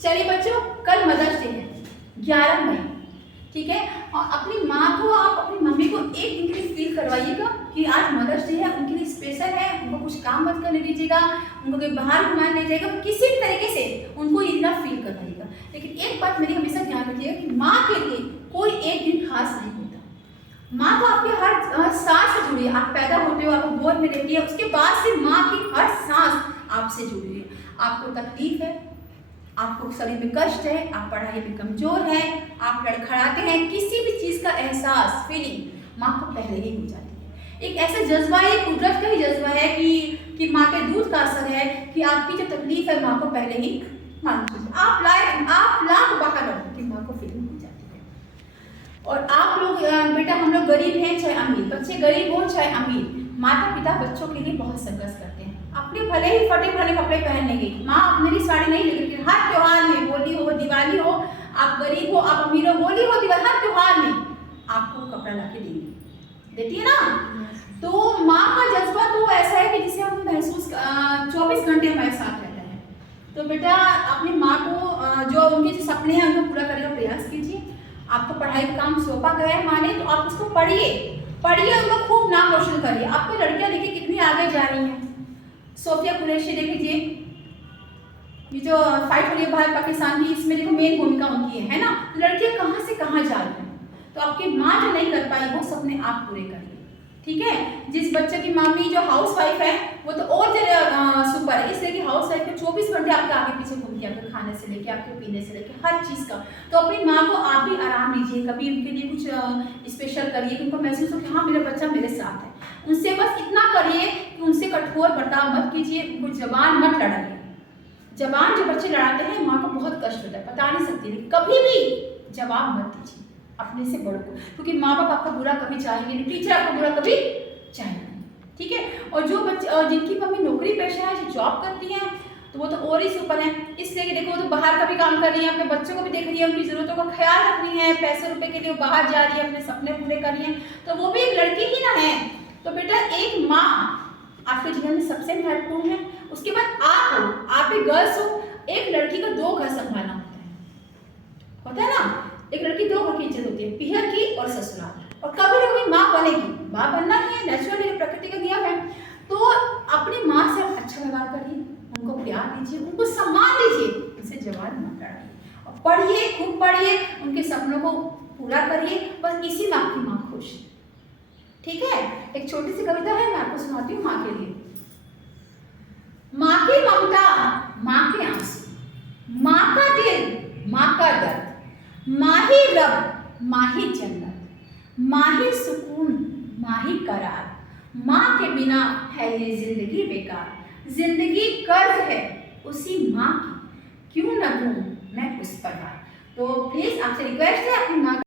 चलिए बच्चों, कल मदर्स डे है 11 मई, ठीक है। और अपनी माँ को, आप अपनी मम्मी को एक दिन के लिए फील करवाइएगा कि आज मदर्स डे है, उनके लिए स्पेशल है। उनको कुछ काम मत करने दीजिएगा, उनको कहीं बाहर घुमाने ले जाइएगा, किसी भी तरीके से उनको इतना फील करवाइएगा। लेकिन एक बात मेरी हमेशा ध्यान रखिएगा कि माँ के लिए कोई एक दिन खास नहीं होता। माँ तो आपके हर सांस से जुड़ी है। आप पैदा होते हो, आपको गोद में रहती है, उसके बाद से माँ की हर सांस आपसे जुड़ी है। आपको तकलीफ है, आपको शरीर में कष्ट है, आप पढ़ाई में कमजोर हैं, आप लड़खड़ाते हैं, किसी भी चीज़ का एहसास, फीलिंग माँ को पहले ही हो जाती है। एक ऐसा जज्बा है, कुदरत का ही जज्बा है कि माँ के दूध का असर है कि आपकी जो तकलीफ है माँ को पहले ही मालूम है। आप लाख बाहर रहो कि माँ को फीलिंग हो जाती है। और आप लोग बेटा, हम लोग गरीब हैं चाहे अमीर, बच्चे गरीब हो चाहे अमीर, माता पिता बच्चों के लिए बहुत संघर्ष करते हैं। अपने भले ही फटे पुराने कपड़े पहन लेंगे, माँ मेरी साड़ी नहीं लेगी, लेकिन हर त्योहार में, होली हो, दिवाली हो, आप गरीब हो, आप अमीर हो, होली हो, दिवाली, हर त्योहार में आपको कपड़ा ला के देती है ना। तो माँ का जज्बा तो ऐसा है कि जिसे हम महसूस 24 घंटे हमारे साथ रहता है। तो बेटा, अपनी माँ को जो उनके जो सपने हैं उनको पूरा करने का प्रयास कीजिए। आपको पढ़ाई का काम सौंपा गया है माँ ने, तो आप उसको पढ़िए, उनका खूब नाम रोशन करिए। आपको लड़कियां देखिए कितनी आगे जा रही हैं। सोफिया कुरैशी देख लीजिए, ये जो फाइट हो रही है भारत पाकिस्तान की, इसमें देखो मेन भूमिका उनकी है ना। लड़कियां कहाँ से कहाँ जा रही हैं। तो आपकी माँ जो नहीं कर पाई वो सपने आप पूरे करिए, ठीक है। जिस बच्चे की मम्मी जो हाउस वाइफ है वो तो और सुपर है, इसलिए कि हाउस वाइफ को 24 घंटे आपके आगे पीछे घूमती है, आपके खाने से लेके, आपके पीने से लेके, हर चीज़ का। तो अपनी माँ को आप भी आराम दीजिए, कभी उनके लिए कुछ स्पेशल करिए कि उनको महसूस हो कि हाँ मेरा बच्चा मेरे साथ है। उनसे बस इतना करिए कि उनसे कठोर बर्ताव मत कीजिए, उनको जबान मत लड़ाइए। जबान जो बच्चे लड़ाते हैं माँ को बहुत कष्ट होता है, बता नहीं सकती, लेकिन कभी भी जवाब मत दीजिए अपने से बड़ों को, क्योंकि माँ बाप आपका बुरा कभी चाहेंगे नहीं, टीचर आपका बुरा कभी चाहेंगे नहीं, ठीक है। और जो बच्चे और जिनकी मम्मी नौकरी पेशा है, जो जॉब करती हैं, तो वो तो और ही सुपर है। इसलिए कि देखो वो तो बाहर का भी काम कर रही है, अपने बच्चों को भी देख रही है, उनकी जरूरतों का ख्याल रख रही है, पैसे रुपए के लिए बाहर जा रही है, अपने सपने पूरे कर रही है, तो वो भी एक लड़की ही ना है। तो बेटा, एक माँ आपके जीवन में सबसे महत्वपूर्ण है। उसके बाद आप हो, आप एक गर्ल्स हो। एक लड़की को 2 घर संभालना होता है ना। एक लड़की 2 घर की इज्जत होती है, पीहर की और ससुराल। और कभी ना कभी माँ बनेगी, माँ बनना ही है, नेचुरल, प्रकृति का नियम है। तो अपनी माँ से अच्छा व्यवहार करिए, उनको प्यार दीजिए, उनको सम्मान दीजिए, उनसे जवान मत लड़ाइए, और पढ़िए, खूब पढ़िए, उनके सपनों को पूरा करिए। बस इसी में आपकी माँ खुश है, ठीक है। एक छोटी सी कविता है, मैं आपको सुनाती हूँ माँ के लिए। माँ की ममता, माँ के आंसू, माँ का दिल, माँ का दर्द, माँ ही रब, माँ ही जन्नत, माँ ही सुकून, माँ ही करार। माँ के बिना है ये जिंदगी बेकार, जिंदगी कर्ज है उसी माँ की, क्यों न दूं मैं उस पर। तो प्लीज आपसे रिक्वेस्ट है, अपनी माँ